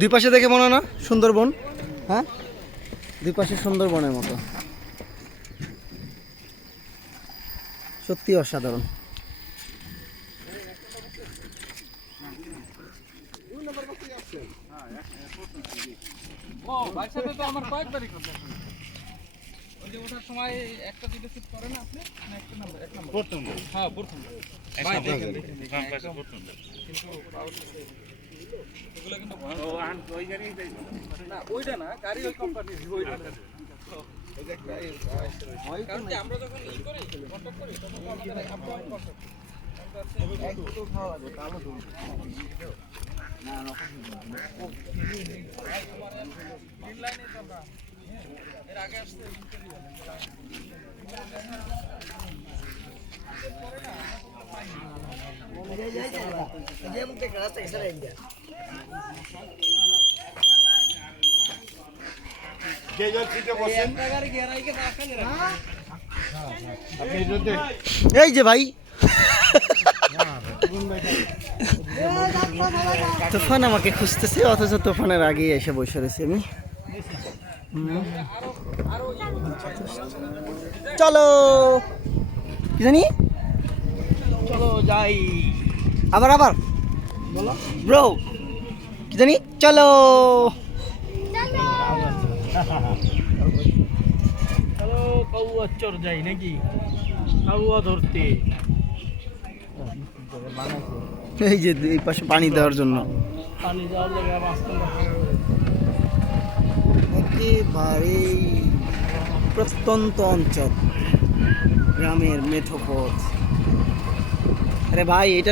দুই পাশে দেখে মনে না? সুন্দরবন? হ্যাঁ? দুই পাশে সুন্দরবনের মতো। সত্যি অসাধারণ। ওঠার সময় একটা দুটো সিট করে না আপনি? না একটা নাম্বার এক নাম্বার প্রথম। হ্যাঁ প্রথম। ওইটা না গাড়ি ওই কোম্পানির আমরা যখন ই করি কন্ট্যাক্ট করি তখন আমাদের আপ ডাউন কষ্ট এর আগে আসছে এই যে ভাই। তুফান আমাকে খুঁজতেছে, অথচ তুফানের আগেই এসে বসে রয়েছি আমি। চলো। কি জানি? চলো যাই। আবার আবার। বলো। ব্রো কি জানি চলো। হ্যালো কাউয়া চর যাই নাকি? কাউয়া ধরতে। এই যে এই পাশে পানি দেওয়ার জন্য। পানি যাওয়ার জায়গা একেবারেই প্রত্যন্ত অঞ্চল। গ্রামের মেঠো পথ। আরে ভাই এটা